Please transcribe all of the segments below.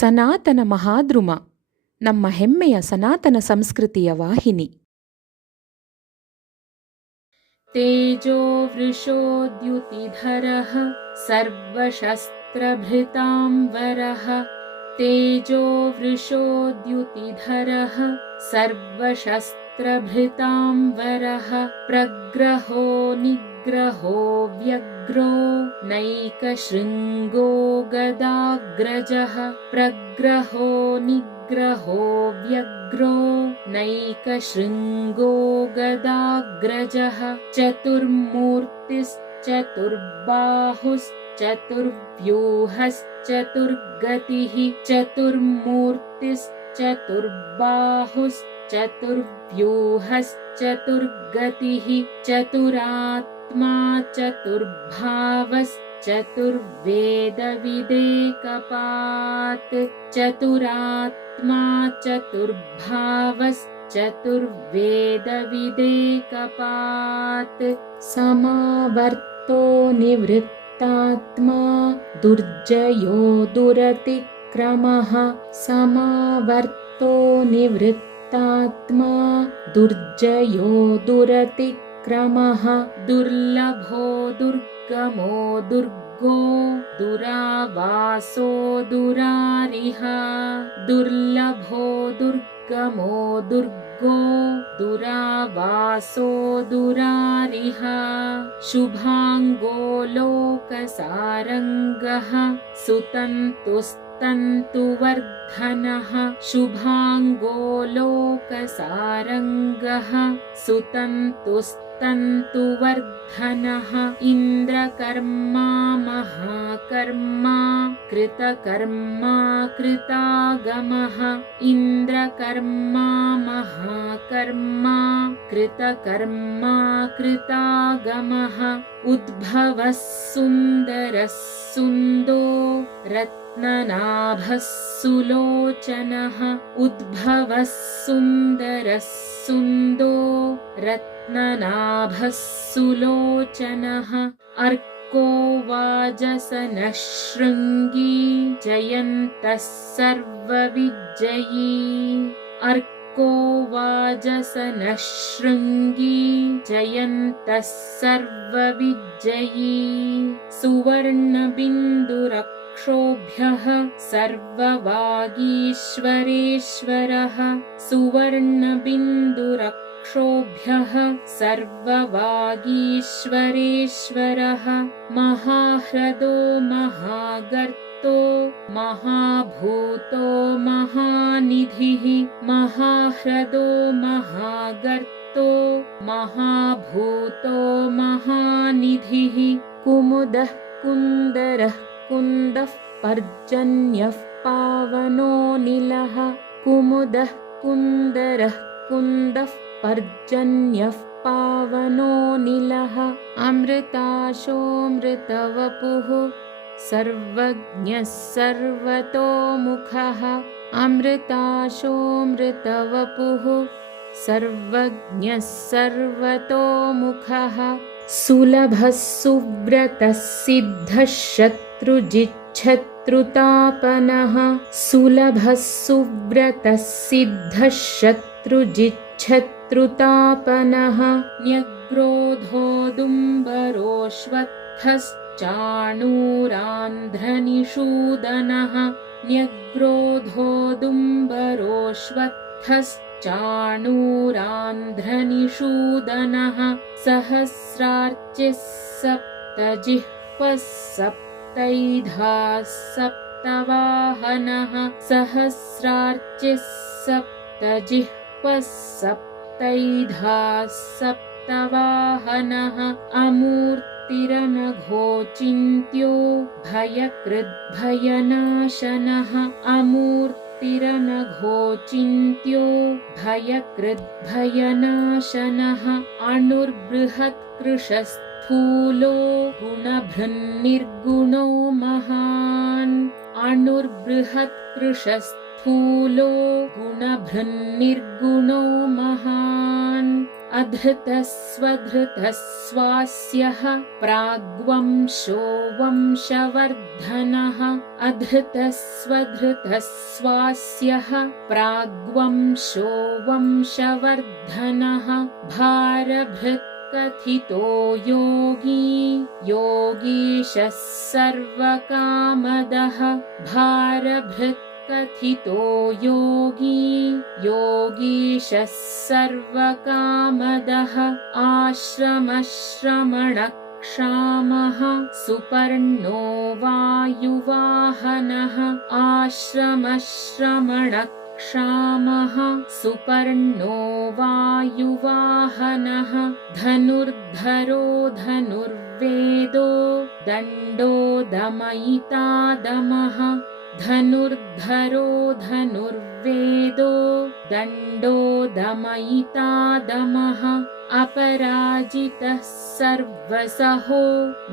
ಸನಾತನ ಮಹಾದ್ರುಮ ನಮ್ಮ ಹೆಮ್ಮೆಯ ಸನಾತನ ಸಂಸ್ಕೃತಿಯ ವಾಹಿನಿ. ತೇಜೋ ವೃಷೋದ್ಯುತಿಧರಃ ಸರ್ವಶಸ್ತ್ರಭೃತಾಂಬರಃ ತೇಜೋ ವೃಷೋದ್ಯುತಿಧರಃ ಸರ್ವಶಸ್ತ್ರಭೃತಾಂಬರಃ ಪ್ರಗ್ರಹೋ ನಿಗ್ರಹೋ ವ್ಯಗ್ರೋ ನೈಕಶೃಂಗೋ ಗದಾಗ್ರಜಃ ಪ್ರಗ್ರಹೋ ನಿಗ್ರಹೋ ವ್ಯಗ್ರೋ ನೈಕಶೃಂಗೋ ಗದಾಗ್ರಜಃ ಚತುರ್ಮೂರ್ತಿಶ್ಚತುರ್ಬಾಹುಶ್ಚತುರ್ವ್ಯೂಹಶ್ಚತುರ್ಗತಿಃ ಚತುರ್ಮೂರ್ತಿಶ್ಚತುರ್ಬಾಹುಶ್ಚತುರ್ವ್ಯೂಹಶ್ಚತುರ್ಗತಿಃ ಚತುರಾತ್ಮಾ ಚತುರ್ಭಾವಶ್ಚತುರ್ವೇದವಿದೇಕಪಾತ್ ಚತುರಾತ್ಮಾ ಚತುರ್ಭಾವಶ್ಚತುರ್ವೇದವಿದೇಕಪಾತ್ ಸಮಾವರ್ತೋ ನಿವೃತ್ತಾತ್ಮಾ ದುರ್ಜಯೋ ದುರತಿಕ್ರಮಃ ಸಮಾವರ್ತೋ ನಿವೃತ್ತಾತ್ಮಾ ದುರ್ಜಯೋ ದುರತಿಕ್ರಮಃ ದುರ್ಲಭೋ ದುರ್ಗಮೋ ದುರ್ಗೋ ದುರಾವಾಸೋ ದುರಾರಿಹ ದುರ್ಲಭೋ ದುರ್ಗಮೋ ದುರ್ಗೋ ದುರಾವಾಸೋ ದುರಾರಿಹ ಶುಭಾಂಗೋ ಲೋಕಸಾರಂಗಃ ಸುತಂತುಸ್ತಂತುವರ್ಧನಃ ಶುಭಾಂಗೋ ಲೋಕಸಾರಂಗಃ ಸುತಂತುಸ್ತಂತುವರ್ಧನಃ ಇಂದ್ರಕರ್ಮಾ ಮಹಾಕರ್ಮಾ ಕೃತಕರ್ಮಾ ಕೃತಾಗಮಃ ಇಂದ್ರಕರ್ಮಾ ಮಹಾಕರ್ಮಾ ಕೃತಕರ್ಮಾ ಕೃತಾಗಮಃ ಉದ್ಭವಃ ಸುಂದರಃ ಸುಂದೋ ರತ್ನನಾಭಃ ಸುಲೋಚನಃ ಉದ್ಭವಃ ಸುಂದರಃ ಸುಂದೋ ರತ್ನನಾಭಃ ಸುಲೋಚನಃ ಅರ್ಕೋ ವಾಜಸನಃ ಶೃಂಗೀ ಜಯन्तಃ ಸರ್ವವಿಜ್ಜಯೀ ಅರ್ಕೋ ವಾಜಸನಃ ಶೃಂಗೀ ಜಯन्तಃ ಸರ್ವವಿಜ್ಜಯೀ ಸುವರ್ಣಬಿಂದುರಕ್ಷೋಭ್ಯಃ ಸರ್ವವಾಗೀಶ್ವರೇಶ್ವರಃ ಸುವರ್ಣಬಿಂದುರಕ್ಷೋಭ್ಯಃ ಸರ್ವವಾಗೀಶ್ವರೇಶ್ವರಃ ಮಹಾಹ್ರದೋ ಮಹಾಗರ್तो महाभूतो महानिधिः महाह्रदो महागर्तो महाभूतो महानिधिः कुमुदः कुन्दरः कुन्दः पर्जन्यः पावनो निलः कुमुदः कुन्दरः कुन्दः पर्जन्यः पावनो निलः अमृताशोऽमृतवपुः सर्वज्ञः सर्वतोमुखः अमृताशोऽमृतवपुः सर्वज्ञः सर्वतोमुखः सुलभः सुव्रतः सिद्धः शत्रुजिच्छत्रुतापनः सुलभः सुव्रतः सिद्धः शत्रुजिच्छत्रुतापनः न्यग्रोधोदुम्बरोऽश्वत्थश्चाणूरान्ध्रनिषूदनः न्यग्रोधोदुम्बरोऽश्वत्थश्चाणूरान्ध्रनिषूदनः सहस्रार्चिः सप्तजिह्वः सप्तैधाः सप्तवाहनः सहस्रार्चिः सप्तजिह्वः सप्तैधाः सप्तवाहनः अमूर्तिरनघोचिन्त्यो भयकृद्भयनाशनः अमूर्तिरनघोचिन्त्यो भयकृद्भयनाशनः अणुर्बृहत्कृशस्थूलो गुणभृन्निर्गुणो महान् अणुर्बृहत्कृशस्थूलो गुणभृन्निर्गुणो महान् अधृतस्वधृतस्वास्यः प्राग्वंशो वंशवर्धनः अधृतस्वधृतस्वास्यः प्राग्वंशो वंशवर्धनः भारभृत् कथितो योगी योगीशः सर्वकामदः भारभृत् कथितो योगी योगीशः सर्वकामदः आश्रमश्रमणक्षामः सुपर्णो वायुवाहनः आश्रमश्रमणक्षामः सुपर्णो वायुवाहनः धनुर्धरो धनुर्वेदो दण्डो दमयिता दमः धनुर्धरो धनुर्वेदो दण्डो दमयिता दमः अपराजितः सर्वसहो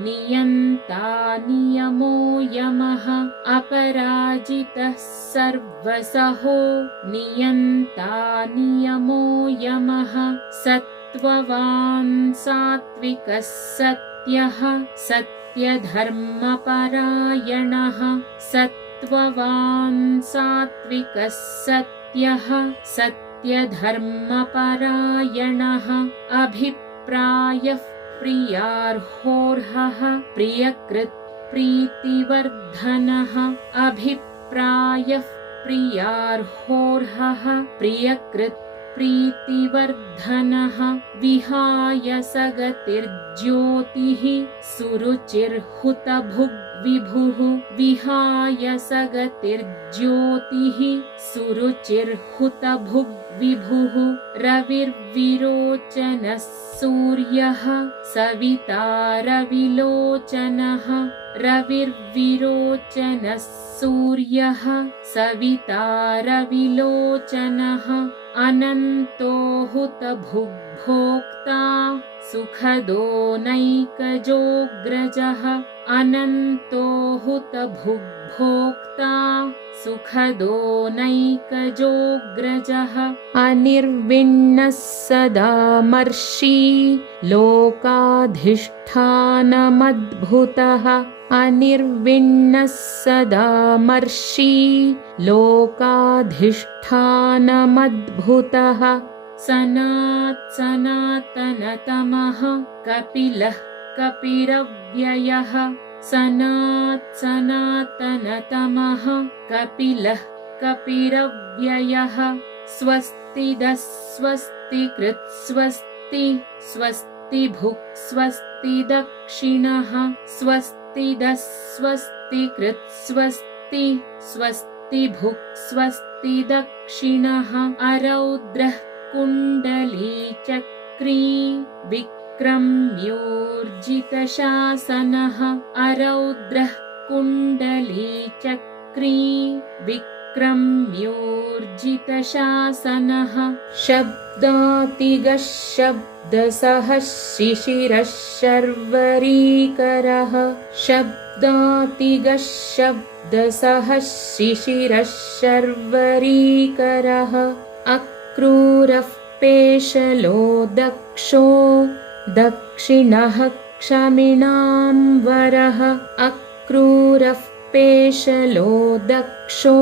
नियन्ता नियमो यमः अपराजितः सर्वसहो नियन्ता नियमो यमः सत्त्ववान् सात्विकः सत्यः सत्यधर्मपरायणः सत्त्ववान् सात्विकः सत्यः सत्यधर्मपरायणः अभिप्रायः प्रियार्होर्हः प्रियकृत् प्रीतिवर्धनः अभिप्रायः प्रियार्होर्हः प्रियकृत् प्रीतिवर्धनः विहाय सगतिर्ज्योतिः सुरुचिर्हुतभुग्विभुः विहाय सगतिर्ज्योतिः सुरुचिर्हुतभुग्विभुः रविर्विरोचनः सूर्यः सविता रविलोचनः रविर्विरोचनः सूर्यः सविता रविलोचनः अनन्तो हुतभुग्भोक्ता सुखदो नैकजोऽग्रजः अनन्तो हुतभुग्भोक्ता सुखदो नैकजोऽग्रजः अनिर्विण्णः सदा मर्षि लोकाधिष्ठानमद्भुतः अनिर्विण्णः सदा मर्षि लोकाधिष्ठानमद्भुतः सनातनतमः कपिलः कपिरव्ययः सनातनतमः कपिलः कपिरव्ययः स्वस्तिदः स्वस्तिकृत् स्वस्ति स्वस्ति भुक् स्वस्ति दक्षिणः स्वस्तिदः स्वस्तिकृत् स्वस्ति स्वस्ति भुक् स्वस्ति दक्षिणः अरौद्रः कुण्डली चक्री विक्रम्योर्जितशासनः अरौद्रः कुण्डली चक्री विक्रम्योर्जितशासनः शब्दातिगः शब्दसः शिशिरः शर्वरीकरः शब्दातिगः शब्दसः शिशिरः शर्वरीकरः अक्रूरः पेशलो दक्षो दक्षिणः क्षमिणाम्बरः अक्रूरः पेशलो दक्षो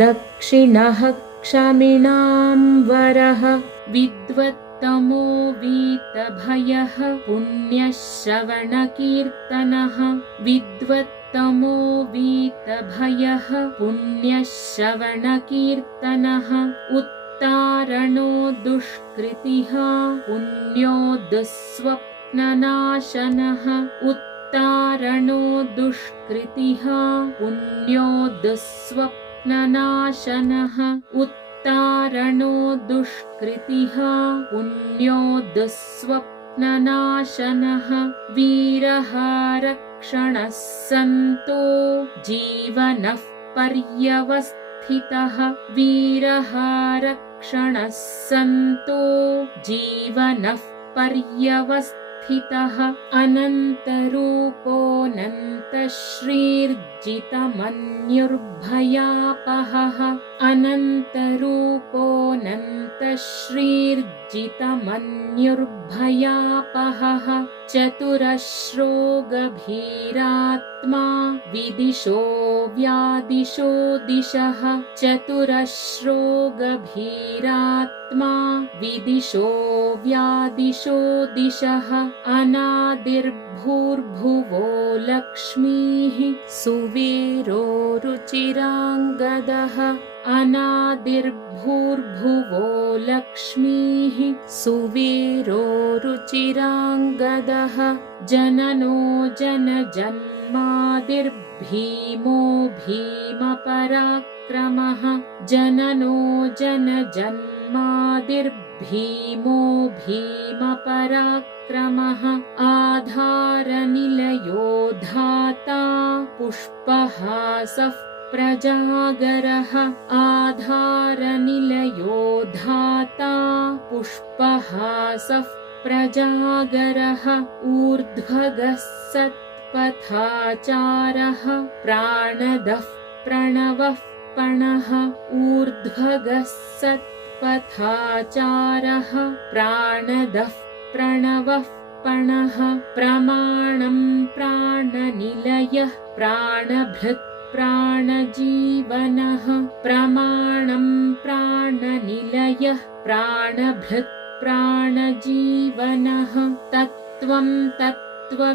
दक्षिणः क्षमिणाम्बरः विद्वत्तमो वीतभयः पुण्यश्रवणकीर्तनः विद्वत्तमो वीतभयः पुण्यश्रवणकीर्तनः उत्तारणो दुष्कृतिः पुण्यो दुःस्वप्ननाशनः उत्तारणो दुष्कृतिः पुण्यो दुःस्वप्ननाशनः उत्तारणो दुष्कृतिः पुण्यो दुःस्वप्ननाशनः वीरः रक्षणः सन्तो जीवनः पर्यवस्थितः वीरः रक्षणः सन्तो जीवनः पर्यवस्थितः अनन्तरूपोऽनन्तश्रीर् श्रीर्जितमन्युर्भयापहः अनन्तरूपोऽनन्तश्रीर्जितमन्युर्भयापहः चतुरश्रो गभीरात्मा विदिशो व्यादिशो दिशः चतुरश्रो गभीरात्मा विदिशो व्यादिशो दिशः अनादिर्भूर्भुवो लक्ष्मीः सुवीरो रुचिराङ्गदः अनादिर्भूर्भुवो लक्ष्मीः सुवीरो रुचिराङ्गदः जननो जनजन्मादिर्भीमो भीमपराक्रमः जननो जनजन्मादिर्भीमो भीमपराक्रमः आधारनिलयो धाता पुष्पहासः प्रजागरः आधारनिलयो धाता पुष्पहासः प्रजागरः ऊर्ध्वगः सत्पथाचारः प्राणदः प्रणवः पणः ऊर्ध्वगः सत्पथाचारः प्राणदः प्रणवः पणः प्रमाणं प्राणनिलयः प्राणभृत् प्राणजीवनः प्रमाणं प्राणनिलयः प्राणभृत् प्राणजीवनः तत्त्वं तत्त्वविदेकात्मा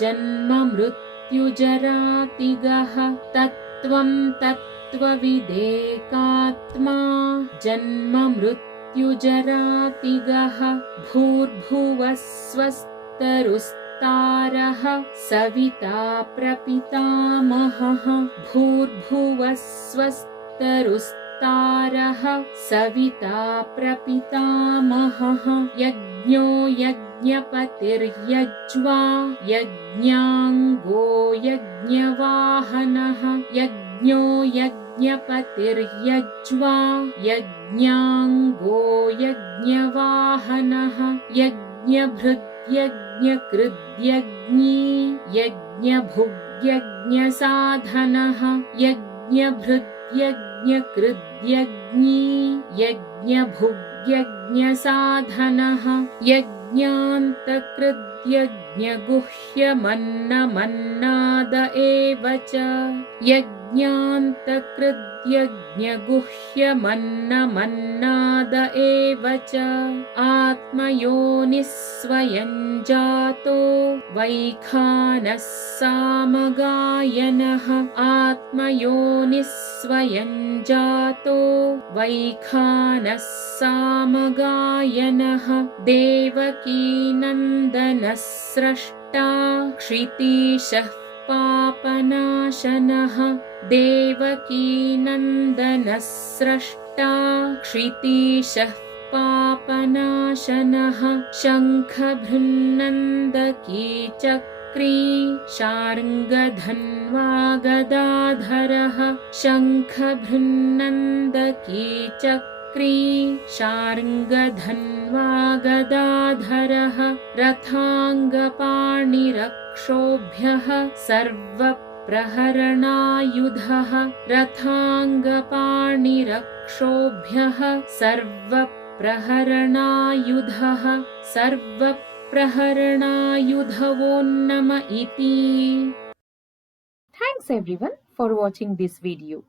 जन्ममृत्युजरातिगः तत्त्वं तत्त्वविदेकात्मा जन्ममृत्युजरातिगः भूर्भुवः स्वस्तरुस्तारः सविता प्रपितामहः भूर्भुवः स्वस्तरुस्तारः सविता प्रपितामहः यज्ञो यज्ञपतिर्यज्वा यज्ञाङ्गो यज्ञवाहनः यज्ञो यज्ञपतिर्यज्वा यज्ञाङ्गो यज्ञवाहनः यज्ञभृद्यज्ञकृद्यज्ञी यज्ञभुग्यज्ञसाधनः यज्ञभृद्यज्ञकृद्यज्ञी यज्ञभुग्यज्ञसाधनः यज्ञान्तकृद्यज्ञगुह्यमन्नमन्नाद एव च यज्ञान्तकृद्यज्ञगुह्यमन्नमन्नाद एव च आत्मयोनिः स्वयं जातो वैखानः सामगायनः आत्मयोनिः स्वयं जातो वैखानः सामगायनः देवकीनन्दनः स्रष्टा क्षितीशः पापनाशनः देवकीनन्दनः स्रष्टा क्षितीशः पापनाशनः शङ्खभृन्नन्दकी चक्री शार्ङ्गधन्वा गदाधरः शङ्खभृन्नन्दकी चक्री शार्ङ्गधन्वा गदाधरः रथाङ्गपाणिरक्षोभ्यः सर्वप्रहरणायुधः रथाङ्गपाणिरक्षोभ्यः सर्वप्रहरणायुधः सर्वप्रहरणायुधवो नम इति. Thanks everyone for watching this video.